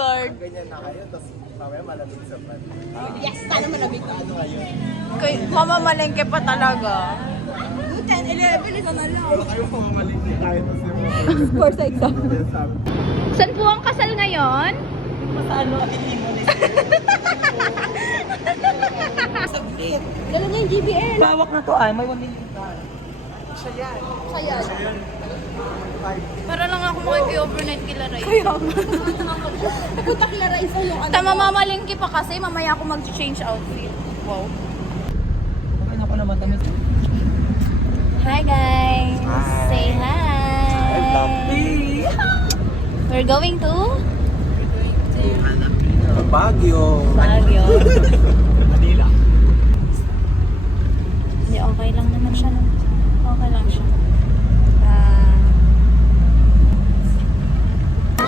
lifeguard. Ganyan na kayo, tapos mamaya malamig sa pan. Yes, sana malamig ka. Ano kayo? Kay, mamamalengke pa talaga. 10, 11, ito na lang. Wala kayo mamamalingki tayo, tapos Score sa exam. sabi. Saan po ang kasal ngayon? Sa ano? Saglit. Dala niya yung GBL. Bawak na to ay, may 1 million. Sayad. Para lang ako makiki-overnight kila Ray. Kaya nga. Punta kila Raisa yung ano. Tama, mamalengke pa kasi. Mamaya ako mag-change outfit. Wow. Okay na ako naman damit. Hi guys! Hi. Say hi! I'm lovely. We're going to Baguio. Baguio. Manila. Hindi, okay lang naman siya. No? Okay lang siya.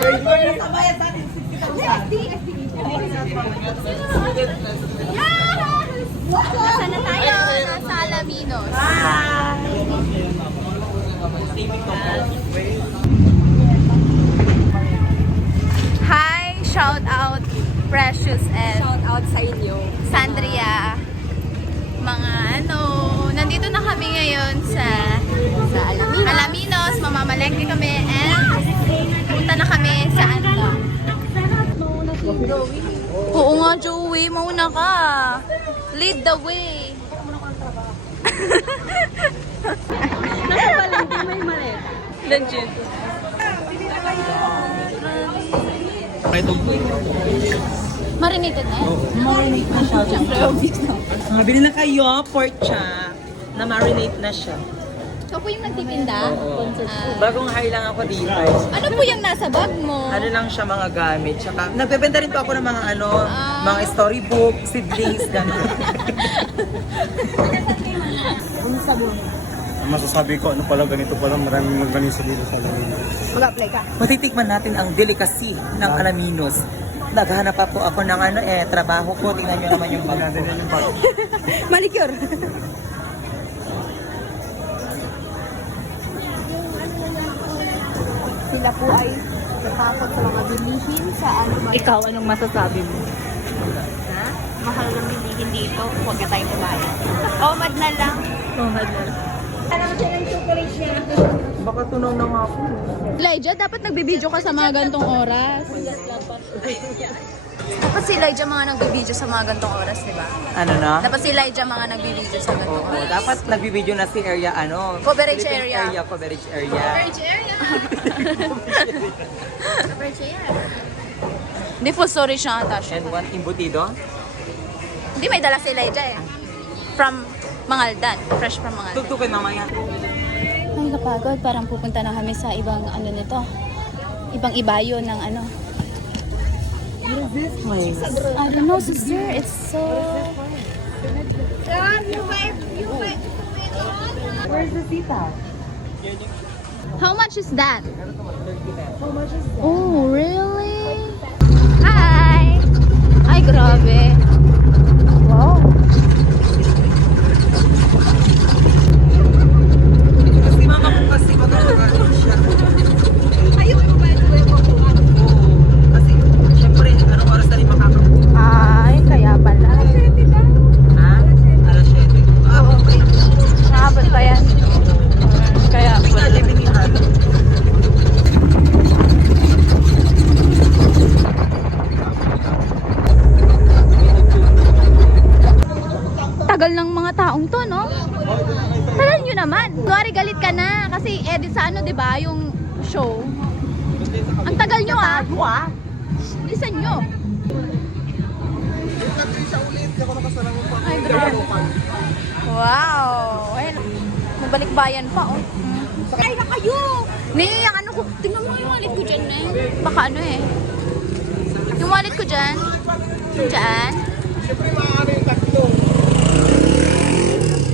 Sabayan sa atin 60,000. Saan na tayo? Nasa Alaminos. Hi! Shout out Precious and Shout out sa inyo. Sandria. Mga nandito na kami ngayon sa Alaminos. Mamamalengke kami and punta na kami sa Oo nga, Joey. Mauna ka. Lead the way. Nasa balangke may maleta. Legit. Marinated na yan? Marinate na siya. Siyempre, obvious na. Bili na kayo, pork chop, na marinate na siya. Ikaw po yung nagtitinda? Bagong hire lang ako dito. Ano po yung nasa bag mo? Ano lang siya mga gamit. Tsaka, nagbebenta rin po ako ng mga mga storybook, seedlings, gano'n. Ang masasabi ko, ano pala ganito pala, maraming magganisa dito sa Manila. Mag-apply ka. Matitikman natin ang delicacy ng Alaminos. Naghanap pa po ako ng trabaho ko. Tingnan nyo naman yung bag ko. Manicure. Sila po ay natakot sa mga bilihin sa ano. Ikaw, anong masasabi mo? Ha? Mahal ng bilihin dito. Huwag na tayo kumain. Omad na lang. Omad na lang. Alam siya ng chocolate niya. Baka tunaw na nga ako. Elijah, dapat nagbibideo ka sa mga gantong oras. Dapat si Elijah mga nagbibideo sa mga gantong oras, di ba? Ano na? Dapat si Elijah mga nagbibideo sa gantong Oo, oras. dapat nagbibideo na si area, Coverage Philippine area. Coverage area. Coverage area. Coverage area. Hindi, full story siya ata siya. And one imbutido. Hindi, may dala si Elijah eh. From Mangaldan. Fresh from Mangaldan. Tugtukin mamaya. Ay, kapagod. Parang pupunta na kami sa ibang nito. Ibang ibayo ng What is this place? I don't know, sister. It's so... Where's the sita? How much is that? Oh, really? Hi! Ay, grabe. Wow. Kasi mama ko kasi magkakaroon siya. Ayun mo ba ito yung kukuhan? Oo. Kasi, syempre, anong oras na rin makakapunta? Ay, kaya pala. Ha? Alas 7. Ah, okay. Nakabot pa yan. Kaya Ika, pala. living in Halo. Tagal ng mga taong to, no? Tagal nyo naman. Kunwari galit ka na kasi edit sa di ba, yung show. Ang tagal nyo ah. Listen nyo. Ay, grabe. Wow. Ay, magbalik bayan pa, oh. Ay na kayo! Ne, ang ko, tingnan mo yung wallet ko dyan, ne. Baka yung wallet ko dyan. Dyan. Siyempre maaari yung tatlo.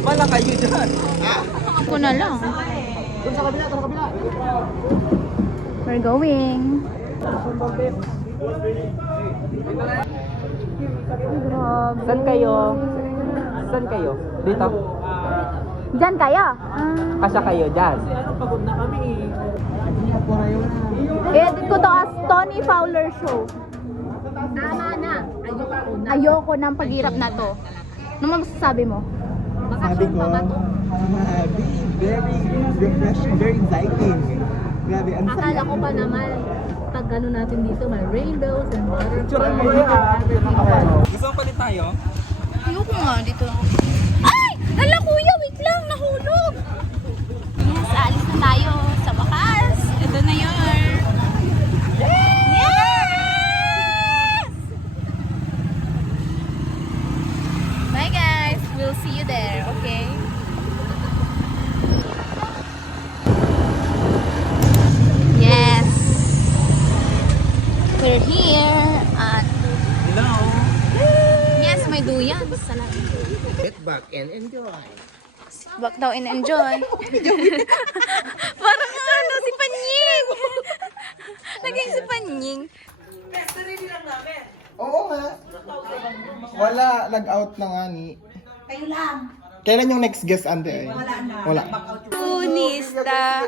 Wala kayo dyan. Ako na lang. Doon sa kabila, doon sa kabila. We're going. Saan kayo? Saan kayo? Dito. Dyan kayo? Kasya kayo dyan. I-edit ko to as Tony Fowler Show. Tama na. Ayoko na. Ayoko ng paghirap na to. Ano masasabi mo? Sabi ko, very refreshing, very exciting. Grabe, ang Akala ko pa naman, pag gano'n natin dito, may rainbows and Tsura mo waterfalls. Gusto mo palit tayo? Ayoko nga dito. Ay! Hala kuya, wait lang, nahulog. Yes, alis na tayo sa wakas. Ito na yun. Yes! Bye guys, we'll see you there, okay? Yes. We're here at Hello. yes, may duyan. Salamat. Get back and enjoy. Back daw and enjoy. Parang ano, si Panying. Naging si Panying. Oo nga. Wala, nag-out na nga ni. Kayo lang. Kailan yung next guest, ante? Wala na. Tunista.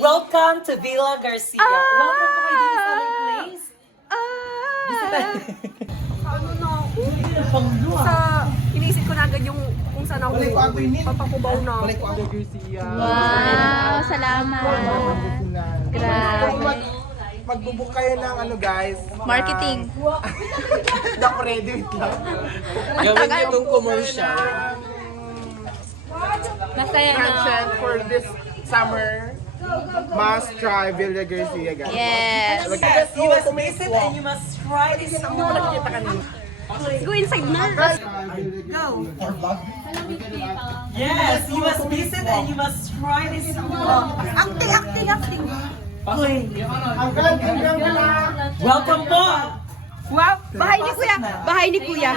Welcome to Villa Garcia. Welcome to my dito sa aming place. Inisip ko na agad yung kung saan ako papakubaw na. Balik ko ang Garcia. Wow, salamat. Grabe. Magbubuk kayo ng ano guys. Marketing. Hindi ako ready, wait lang. Ang tagal. Itong commercial. Masaya na. Content for this summer. Must try Villa Garcia, guys. Yes. Yes, you must visit and you must try this food. Go inside na. Yes, you must visit and you must try this food. Acting. Welcome po. Wow, bahay ni Kuya. Bahay ni Kuya.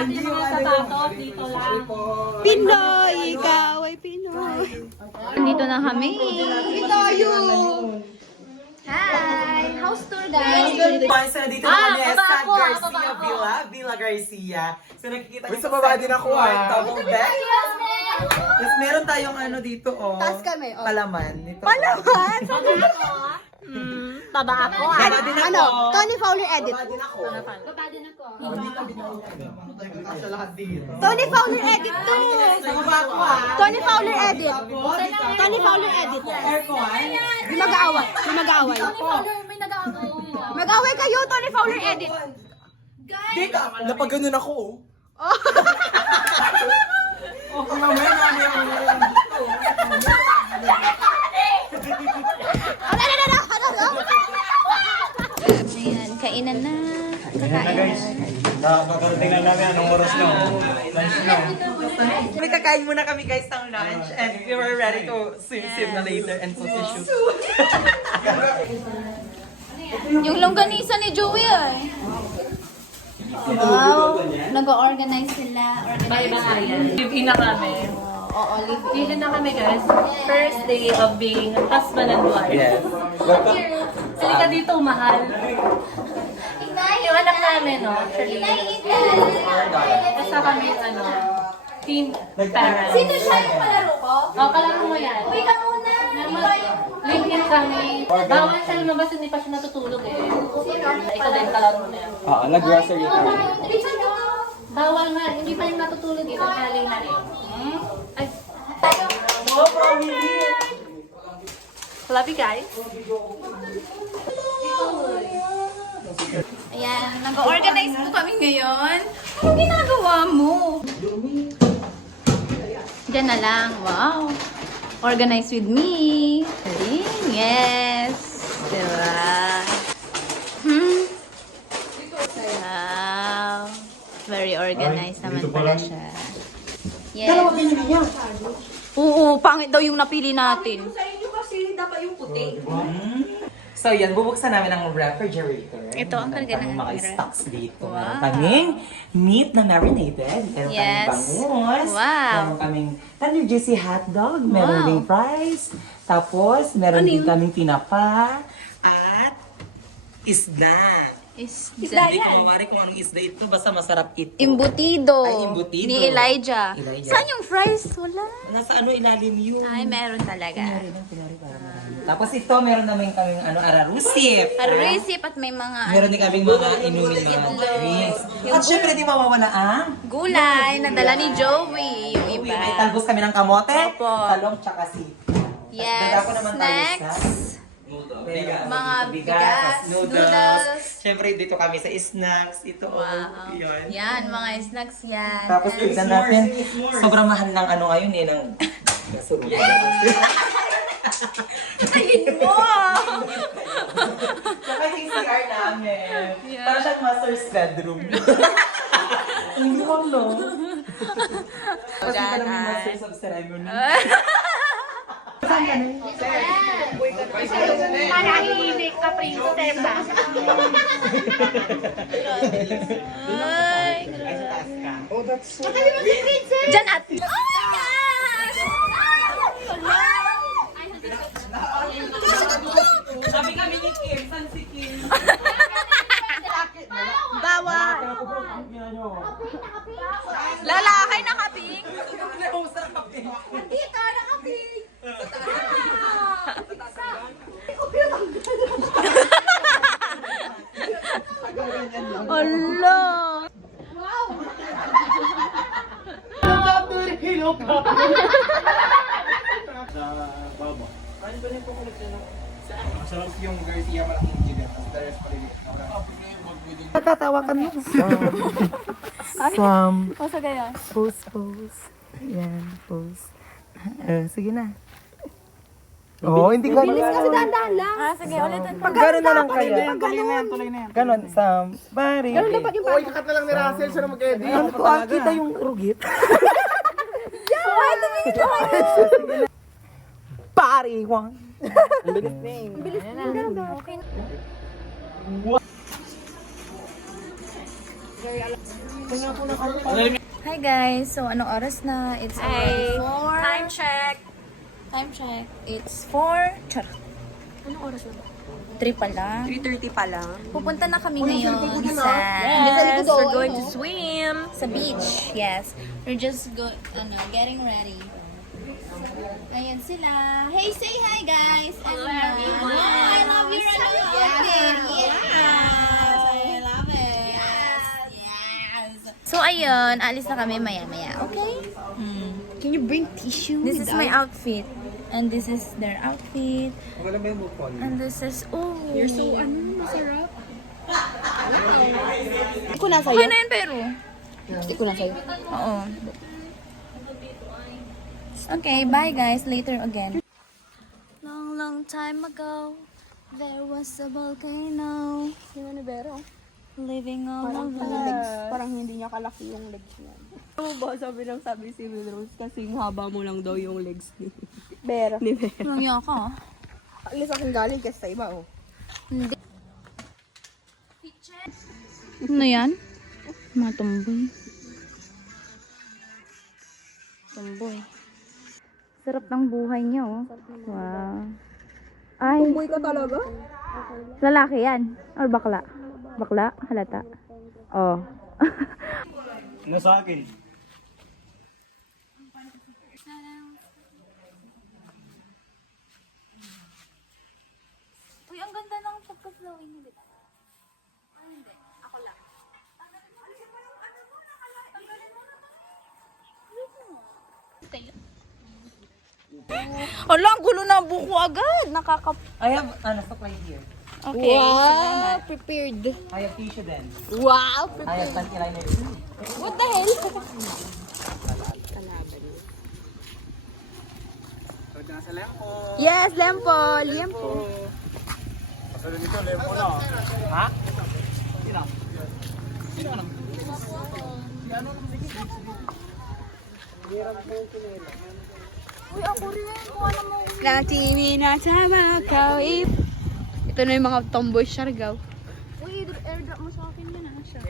Pinoy, ikaw ay Pinoy. Dito na kami. Tayo. Hi. House tour guys. Guys, nandito na kami sa Garcia Villa, Villa Garcia. So nakikita niyo Sa baba din ako, double deck. Yes, meron tayong ano dito, oh. Taas kami, oh. Palaman. Ito. Palaman? Baba ako. Baba din ako. Ano? Tony Fowler edit. Tony Fowler edit to. Baba ako, ha? Tony Fowler edit. Tony Fowler edit. Aircon. Di mag-aaway. Di mag-aaway. Mag-aaway kayo, Tony Fowler edit. Dito, napaganon ako. Ayan, kainan na. Ayan na guys. Nakakarating lang namin anong oras na. Lunch na. May kakain muna kami guys ng lunch and we were ready to swim na later and photoshoot. Yung longganisa ni Joey ay. Wow. Nag-organize sila. Live-in na kami. Oo, Live-in na kami guys. First day of being husband and wife. Yes. Halika dito, mahal. Yung anak namin, no? Actually, basta kami, teen parents. Sino siya yung palaro ko? O, kalaro mo yan. Uy, kauna! Live-in kami. Bawal siya lumabas, hindi pa siya natutulog eh. Ikaw din, kalaro mo na yan. Oo, nag-grocery kami. Picture ko to! Bawal nga, hindi pa yung natutulog eh. Nagkaling na rin. Ay, love you guys. Ayan, nag-organize po kami ngayon. Anong ginagawa mo? Diyan na lang. Wow. Organize with me. Galing. Yes. Diba? Wow. Very organized naman pala siya. Yes. Oo, pangit daw yung napili natin. So yan, bubuksan namin ang refrigerator. Ito ang Meron kaganda kaming ng mga ref. stocks dito. Wow. Meron kaming meat na marinated. Meron Yes. kaming bangus. Wow. Meron kaming tender juicy hotdog. Meron Wow. ding fries. Tapos, meron Ano din yun? kaming tinapa. At isda. Isda. Hindi ko mawari kung anong isda ito, basta masarap ito. Imbutido. Ay, imbutido. Ni Elijah. Elijah. Saan yung fries? Wala. Nasa ano ilalim yun. Ay, meron talaga. Kunwari para marami. Tapos ito, meron namin kaming ararusip. Parisip at may mga Meron din kaming mga inumin mga drinks. At syempre, di mawawala ang gulay na dala ni Joey. Yung iba. may talbos kami ng kamote, Opo. talong, tsaka sipon. Yes. Dagako naman tayo sa Snacks. Mga bigas, tas noodles. Syempre, dito kami sa snacks. Ito, Wow. yun. Yan, mga snacks yan. Tapos tignan natin, sobrang mahal ng ano ngayon eh, ng gasurugan. Ayun mo! Saka yung CR namin. Parang siyang master's bedroom. Hindi ko no. Kasi ito naman yung master's of ceremony. Manahimik ka, prinsesa. Ay, Oh, that's so... Diyan at... Oh my gosh! Sabi kami ni Kim, san si Kim? Bawal! Lalaki nakaping! Dito, nakaping! Ala! Masarap yung Garcia malaking gigan. Tapos the rest paliliit. Nakatawa ka na. Sam. Masa gaya? Pose. Yan, pose. Sige na. Oo, hindi ka. Bilis kasi dahan-dahan lang. Ah, sige, ulitin. Gano'n na lang kaya. Tuloy na yan. Ganon, Sam. Bari. Oh, ikakat na lang ni Russell. Siya na mag-edit. Ano ko, kita yung rugit. Pari, Juan. Ang bilis na eh. Bilis na. Okay. Hi guys, so anong oras na? It's already 4. Time check! Time check. It's 4. Char. Anong oras na? 3 pa lang. 3:30 pa lang. Pupunta na kami ngayon sa... Yes, we're going to swim! Sa beach, yes. We're just getting ready. Ayan sila. Hey, say hi guys! Everyone! I love you, Rano! Yes! I love it! Yes! So, ayun. Alis na kami maya-maya. Okay? Can you bring tissue? This is my outfit. And this is their outfit. And this is... Oh! You're so, masarap. Ko na sa'yo? Okay na yun, pero. Stick ko na sa'yo. Oo. Okay, bye guys. Later again. Long time ago, there was a volcano. Yung ano, Vera? Living all Parang, over. parang hindi niya kalaki yung legs niya. Ano ba? Sabi si Will kasi haba mo lang daw yung legs ni Vera. Ni Vera. Walang niya ka. Alis akin galing kasi sa iba, oh. Hindi. Ano yan? Mga tumboy. Tumboy. Sarap ng buhay niya, oh. Wow. Ay, Tumboy ka talaga? lalaki yan. Or bakla? Bakla? Halata. Oh. Ano sa akin? Uy, ang ganda ng pagka-flowing mo, diba? Ay, hindi. Ako lang. Ala, ang gulo na ang buko agad. Nakaka... I have, supply here. Okay. Wow! Prepared. I have tissue then. Wow! I have panty liner. What the hell? Yes, lempo. Lempo. Ha? Uy, ako rin. Kuha na mo. Latini na sama kawit. Ito na yung mga tomboy Siargao. Uy, airdrop mo sa akin yun, siya.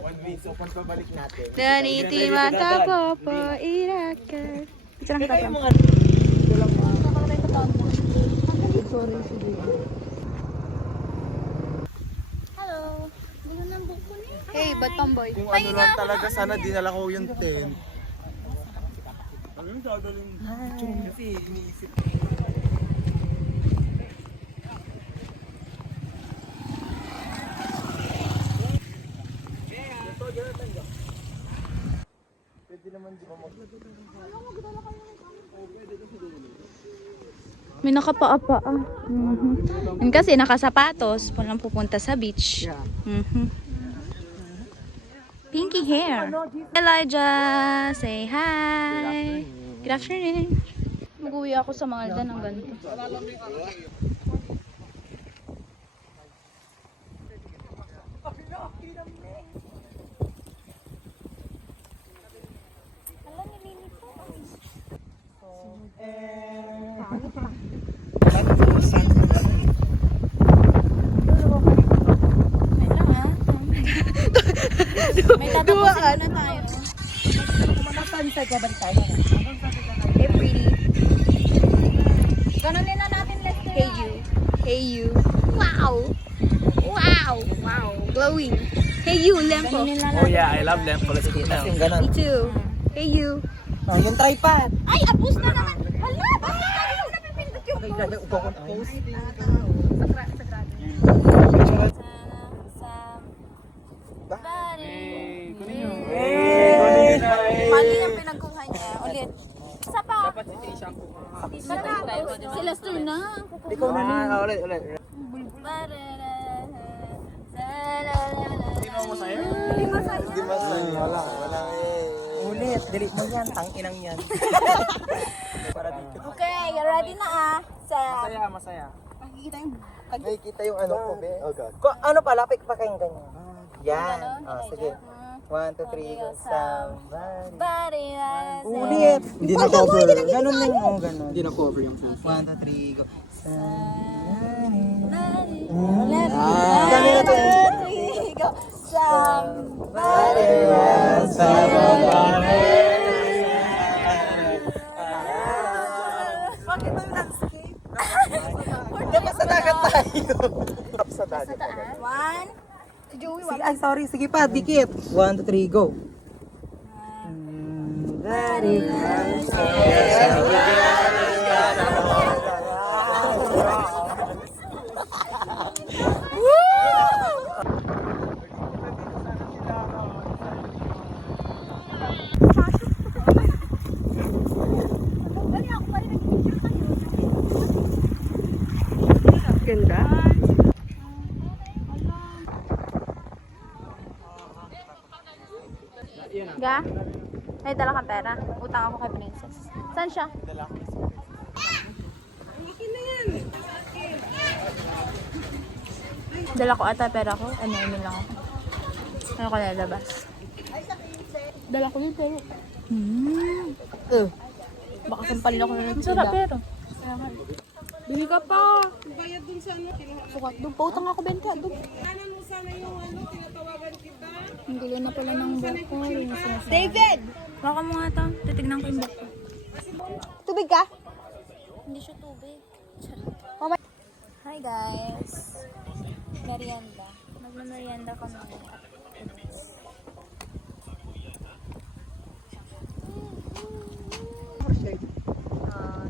One week, so pagbabalik natin. Naniti mata po irakan. Ikaw yung mga sorry, sige. Hello. Gulo ng buko niya. Hey, ba't tomboy? Kung ano lang talaga, sana dinala ko yung tent. May nakapaa-paa. Yan kasi nakasapatos. Walang pupunta sa beach. Pinky hair. Elijah, say hi. Good afternoon. Mag-uwi ako sa Malda ng ganito. May tatapusin na tayo. Hey, pretty. Ganunin na natin, Lester. Hey, you. Hey, you. Wow. Wow. Wow. Glowing. Hey, you, Lempo. Oh yeah, I love lamp. Let's eat now. Me too. Hey, you. Oh, yung tripod. Ay, apos na naman. Hala, bakit tayo napipindot yung post? Mali ang pinagkuha niya. Ulit. Isa pa. Matapos. Si Lester na. Ikaw na niya. Ulit. Hindi masaya. Wala eh. Ulit, delete mo yan. Tang-inang yan. Okay, ready na ah. Masaya. Nakikita yung ano ko, be. Oh God. Ano pala, pakinggan niya. Yan. Oh, sige. 1, 2, 3, go. Somebody. Body has Ulit. Hindi na cover. Ganun din yung ganun. Hindi na cover yung phone. 1, 2, 3, go. Kami na to. Go. Somebody else. Bakit mo yung landscape? Dapat sa dagat tayo. Up sa dagat. One. Si Joey, one. Ay, sorry. Sige pa, dikit. 1, 2, 3, go. Ganda. Ga? May dala kang pera? Utang ako kay Princess. Saan siya? Dala ko ata pera ko. Ano lang ako. Ano ko lalabas? Dala ko yung pera. Baka sampalin ako na ng sarap pero. Bili ka pa. Sukat doon. Pautang ako benta doon. Ang gulo na pala ng buhok ko. David! Baka mo nga ito. Titignan ko yung buhok ko. Tubig ka? Hindi siya tubig. Hi guys. Merienda. Magmamerienda kami.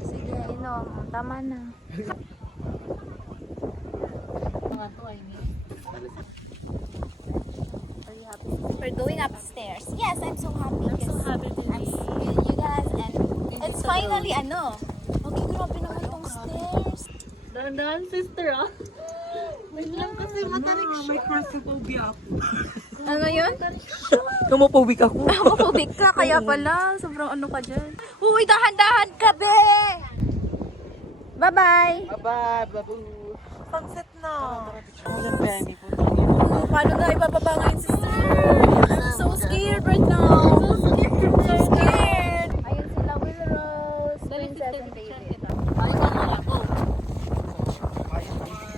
Sige, inom. Tama na. Mga to, I mean. We're going upstairs. Yes, I'm so happy. I'm so happy to I'm be with you guys and it's finally ano. Okay, grabe naman tong stairs. Dahan-dahan, sister, ah. Wait lang kasi matarik siya. May claustrophobia ako. Ano yun? Homophobic ako. Homophobic ka, kaya pala. Sobrang ano ka dyan. Uy, dahan-dahan ka, be! Bye-bye! Bye-bye, babu. Sunset na. Paano na ibababa ngayon, sister? I'm so scared right now. So scared. Ayun sila, Will Rose, Princess and David.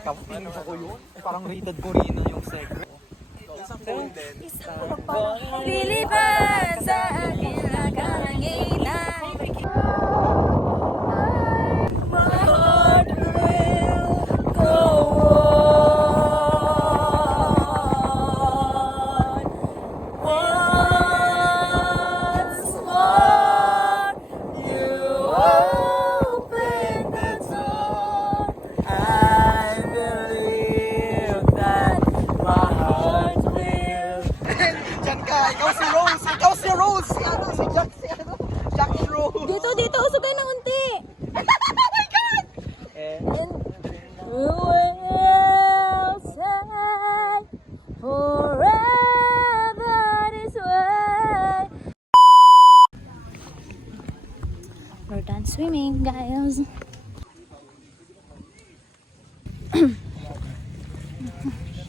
Tapos ko yun. Parang rated ko rin yung segment. Lilipan sa akin na kalangitan. My heart will dito. Usugay ng unti. Oh my God! And we'll say forever this way. We're done swimming, guys.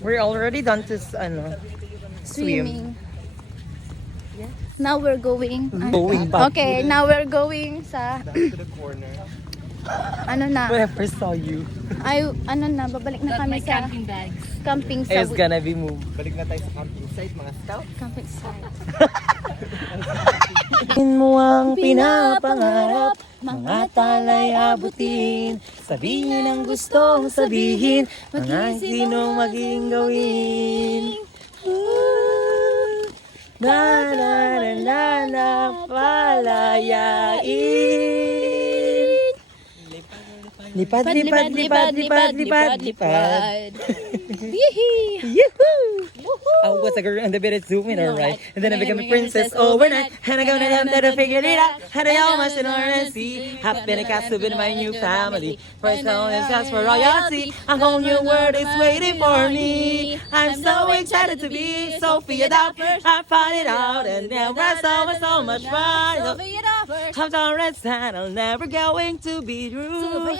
We're already done to Swimming. Now we're going. Going back. Okay, now we're going sa To the corner. ano na? When I first saw you, Ay, ano na, babalik na kami sa Camping bags. camping sa it's gonna be moved. Balik na tayo sa camping site, mga scout. camping site. Mo ang pinapangarap, mga talay abutin. Sabihin ang gustong sabihin, mga sinong maging gawin. Na na na na na palayain. Lipad, lipad, lipad, lipad, lipad, lipad. Yee! Yahoo! I was a girl in the bed, it's zooming alright. And then I became a princess overnight. And I go to them to figure it out. Had I almost in and see. Have been a cast in my new family. First home is just for royalty. A whole new world is waiting for me. I'm so excited to be Sophia Dapper. I found it out and now we're so much fun. I'm Torres and I'm never going to be rude.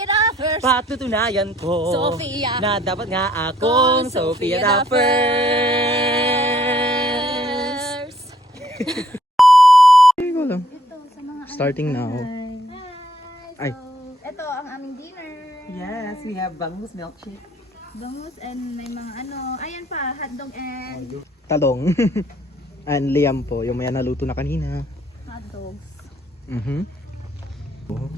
Patutunayan ko Sophia. na dapat nga akong Sophia the First. Starting now. Ay. Ito ang aming dinner. Yes, we have bangus milkshake. Bangus and may mga ano. Ayan pa, hotdog and Talong. And liam po, yung may naluto na kanina. hotdogs. Oh.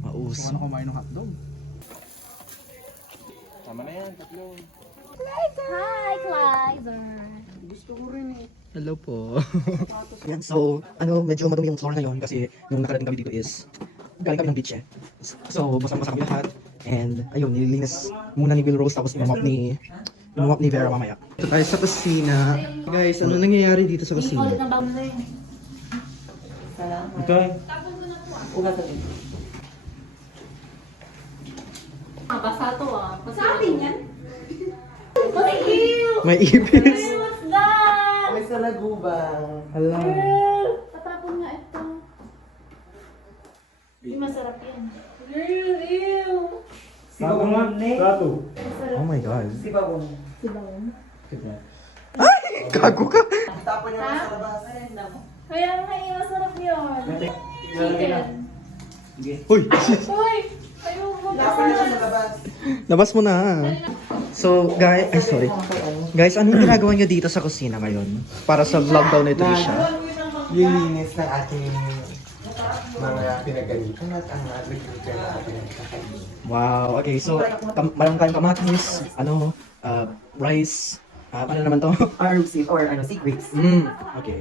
Maus. Ano kumain ng hotdog? Hi, Clyzer. Hello po. Yan, so, medyo madumi yung floor ngayon kasi yung nakarating kami dito is galing kami ng beach eh. So, basang-basa kami lahat. And, ayun, nililinis muna ni Will Rose tapos imamap ni Vera mamaya. Ito tayo sa kusina. Guys, ano nangyayari dito sa kusina? Ito eh. Basa to ah. Sa atin yan? May ipis. May salagubang. Hala. Patapon nga ito. Hindi masarap yan. Bago nga. Plato. Oh my God. Si Bagong. Gago ka. Tapon niya sa labas. Kaya nga, masarap yun. Uy! Uy! Ayoko Tapon niya sa labas. Labas mo na. So, guys, ay sorry. Guys, anong ginagawa niyo dito sa kusina ngayon? Para sa vlog daw ni Trisha. Yung linis ng ating mga pinagalitan at ang agriculture na pinagkakain. Wow, okay. So, mayroon tayong kamatis, rice, ano naman to? Sea grapes. Okay.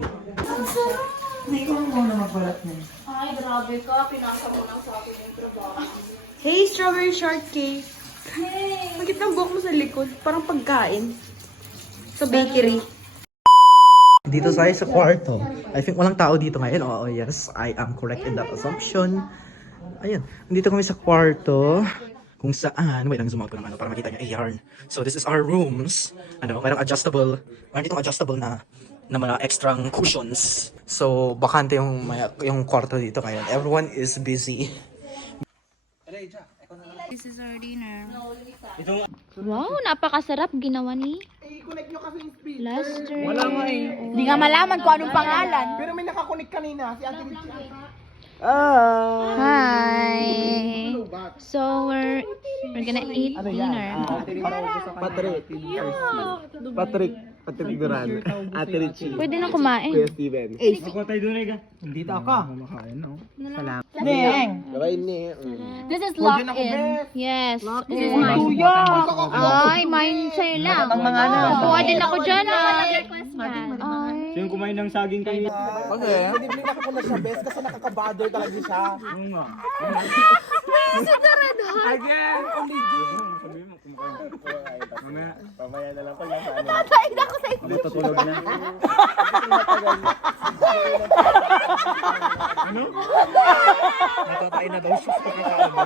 Ikaw mo na magbalat na. Ay, grabe ka. Pinasa mo lang sa akin yung trabaho. Hey, strawberry shortcake. Hey! Bakit ang buhok mo sa likod? Parang pagkain. Sa bakery. Dito tayo sa kwarto. I think walang tao dito ngayon. Oo, yes. I am correct in that assumption. Ayun. Dito kami sa kwarto. Kung saan, wait lang, zoom out ko naman para makita niyo. Ayan. So, this is our rooms. Mayroong adjustable. Mayroon ditong adjustable na mga extrang cushions. So, bakante yung kwarto dito ngayon. Everyone is busy. This is our dinner. Wow, napakasarap ginawa ni Lester. Wala nga eh. Hindi nga malaman kung anong pangalan. Pero may nakakunik kanina, si Ate Richie. Hi. So we're gonna eat dinner. Patrick Duran. Ate Richie. Pwede na kumain. Steven. Ako tayo doon eh. Dito ako. Salamat. This is lock in. Yes. This is mine. Ay, mine sa'yo lang. Kuha din ako dyan ah. Ay. Siya yung kumain ng saging kayo. Okay. Hindi ako na siya best kasi nakakabother talaga siya. Oo nga. Again, only G. Sabi mo, kumakain. Mamaya na lang pag nasa ano. Tatay na ako sa Tutulog na. Natatain na daw siya sa kakaano.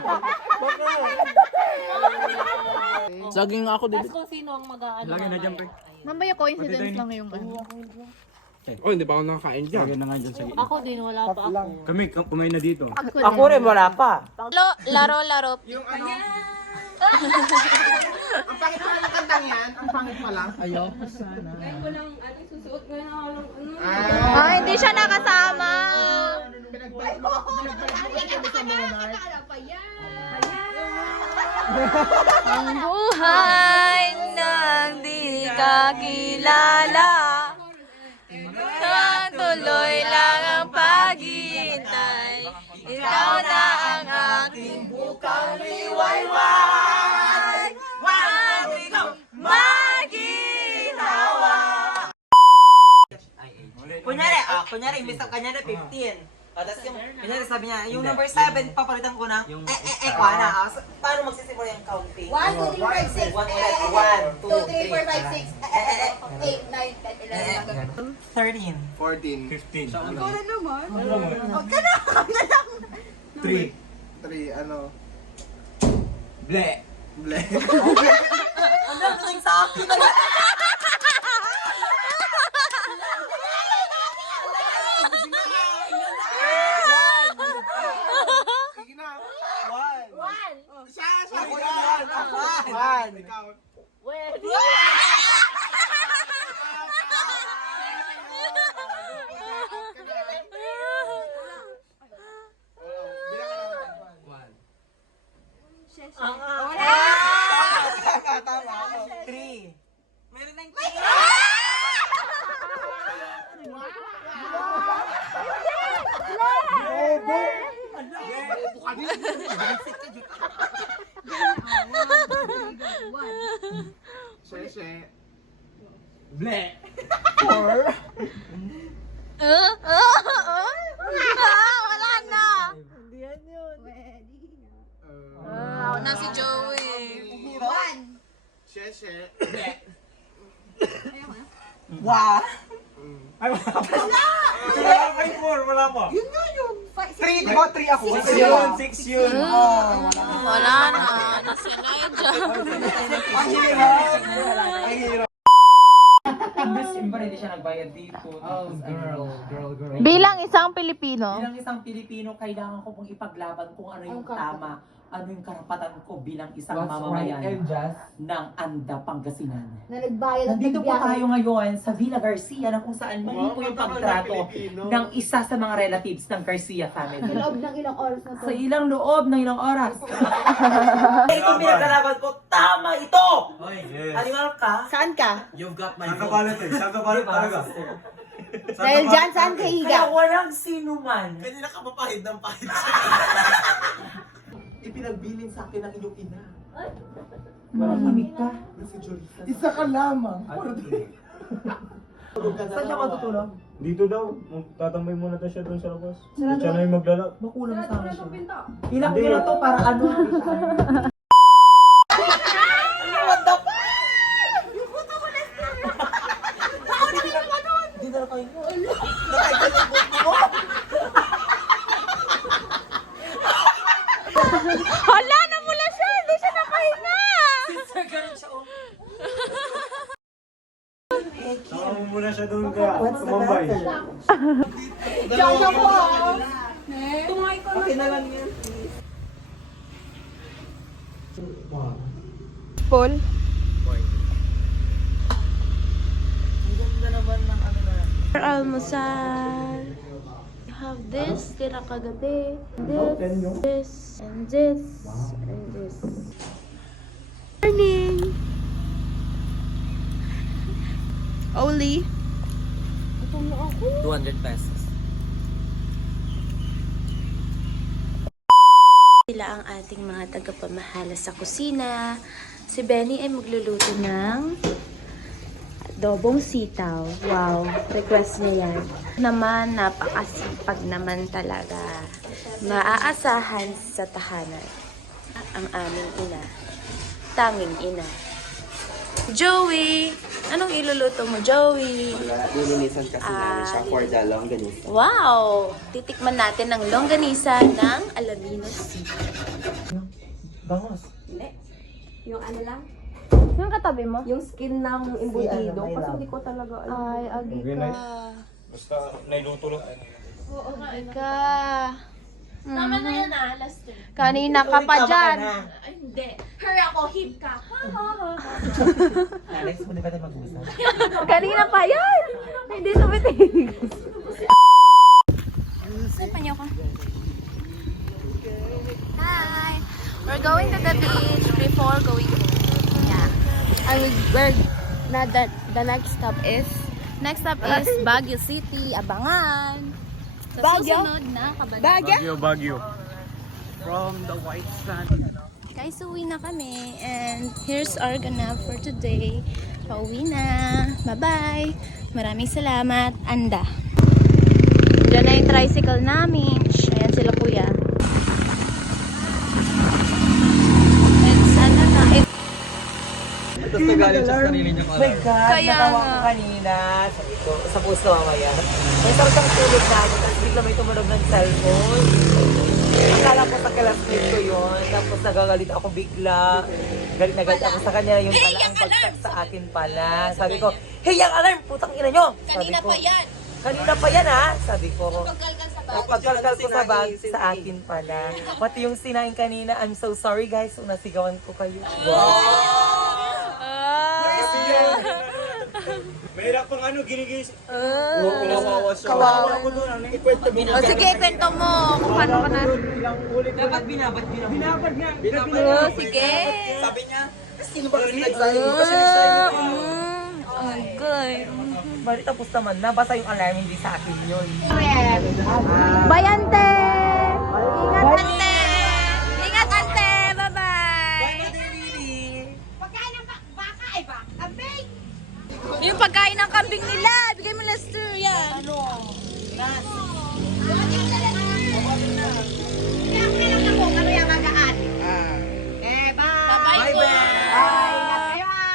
Saging ako dito. Tapos kung sino ang mag-aano Lagi na dyan, pre. Mamaya coincidence lang yung ano. Oh, hindi pa ako nakakain dyan. Lagi na nga dyan sa gitna. Ako din, wala pa ako. Kami, kumain na dito. Ako rin, wala pa. Laro. Ayaw. Hindi siya nakasama. Ang buhay nang di kakilala, tuloy lang ang paghihintay. Ikaw na ang aking bukang liwayway. Wag ikaw maginawa. Kunyari, imbis na kanya na 15. Tapos yung, kunyari sabi niya, yung number 7, papalitan ko ng kwa na. Paano magsisimula yung counting? 1, 2, 3, 4, 5, 6. 2, 3, 4, 5, 6. 8, 9, 10, 11, 13. 15. Ikaw na naman. Ano? 3. 3, ano? Ble. Ble. Ang dating sa akin. Sige na. 1. Siya. Ako yan. Ako. 1. Ikaw. Tama ako. 3. Meron ng 3. Sheshe. Ble. 4. Wala na. Na si Joey. 1. Sheshe. Wow. Ay, wala pa. Wala pa yung 4, wala pa. Yun nga yun. 3, di ba? 3 ako. 6 yun, 6 yun. Wala na. Nasilay dyan. Ang hirap. Ang hirap. Siyempre, hindi siya nagbayad dito. Oh, girl. Bilang isang Pilipino, Bilang isang Pilipino, kailangan ko pong ipaglaban kung ano yung tama, ano yung karapatan ko bilang isang mamamayan ng Anda, Pangasinan. Na nagbayad at Nandito po nagbiyahe. tayo ngayon sa Villa Garcia na kung saan mali po yung pagtrato ng isa sa mga relatives ng Garcia Sa family. loob ng ilang oras na to. Sa ilang loob ng ilang oras. Ito pinaglalaban ko, tama ito! Ay, yes. Animal ka? Saan ka? You've got my vote. Saan ka palit eh? Saan ka palit talaga? Dahil dyan, saan ka higa? Kaya walang sino man. Kanina ka mapahid ng pahid. Ipinagbilin sa akin ng iyong ina. Maraming ka. Si Julissa. Isa ka lamang. Saan siya matutulog? Dito daw. Tatambay muna tayo siya doon sa labas. Siya na yung maglalak. Makulang sa akin siya. Ilang ko na to para ano? What the fuck? Hindi na kayo. hala, namula siya. Hindi siya nakahinga. Saka mo muna siya doon ka. Tumambay. Okay na lang yan. Paul. Ang ganda naman ng ano na. For almusal. You have this, kinakagabi. This, and this, and this. Morning! Oli. 200 pesos. Sila ang ating mga tagapamahala sa kusina. Si Benny ay magluluto ng adobong sitaw. Wow, request niya yan. Naman, napakasipag naman talaga. Maaasahan sa tahanan. Ang aming ina. Tanging ina. Joey! Anong iluluto mo, Joey? Lilinisan kasi namin siya for the longganisa. Wow! Titikman natin ang longganisa ng Alaminos City. Bangos. Yung ano lang, Yung katabi mo? yung skin ng embutido. Kasi hindi ko talaga alam. Ay, agi ka. Basta nailuto lang. Agi ka. Tama na yan last year. Kanina ka pa dyan. Ay, hindi. Hurry ako, hip ka. Alex, mo ba tayo mag-usap? Kanina pa yan. Hindi tumitig. Saan niyo ka? Hi! We're going to the beach before going home. Yeah. The next stop is Baguio City, Abangan. Sa susunod na Cabanatuan. Baguio. From the white sand. Guys, uwi na kami. And here's our ganap for today. Pauwi na. Bye-bye. Maraming salamat. Anda. Diyan na yung tricycle namin. Ayan sila kuya. And sana na. Tapos nagalit siya sa sarili niya. Oh my God, Kaya natawa nga. ko kanina. Sabi ko, sa post ko mamaya. May sarang tulog namin, tapos bigla may tumunog ng cellphone. Akala ko sa classmate ko yun. Tapos nagagalit ako bigla. Galit na galit ako sa kanya. Yung pala ang bagsak sa akin pala. Sabi ko, hey, yung alarm! Putang ina nyo! Kanina pa yan! Kanina pa yan ha! Sabi ko, pagkalkal ko sa bag sa akin pala. Pati yung sinain kanina, I'm so sorry guys. So nasigawan ko kayo. Mahirap pang ginigis. Kawawa siya. Kawawa ko doon. Ikwento mo. O sige, kwento mo kung paano ka na. Dapat binabad nga. O sige. Sabi niya, sino ba kasi Ang good. Bali tapos naman na, basta yung alarm hindi sa akin yun. Bayante! Ingat ante! Ingat ante! Bye-bye! Yung pagkain ng kambing nila, bigay mo Lester, yan.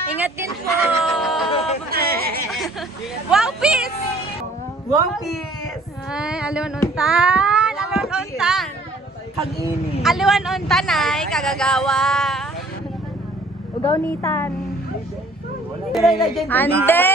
Ingat din po. Wow, peace! Wow, peace! Ay, aliwan untan! Aliwan untan! Pag-ini. Aliwan untan ay kagagawa. Ugaw nitan. Ande!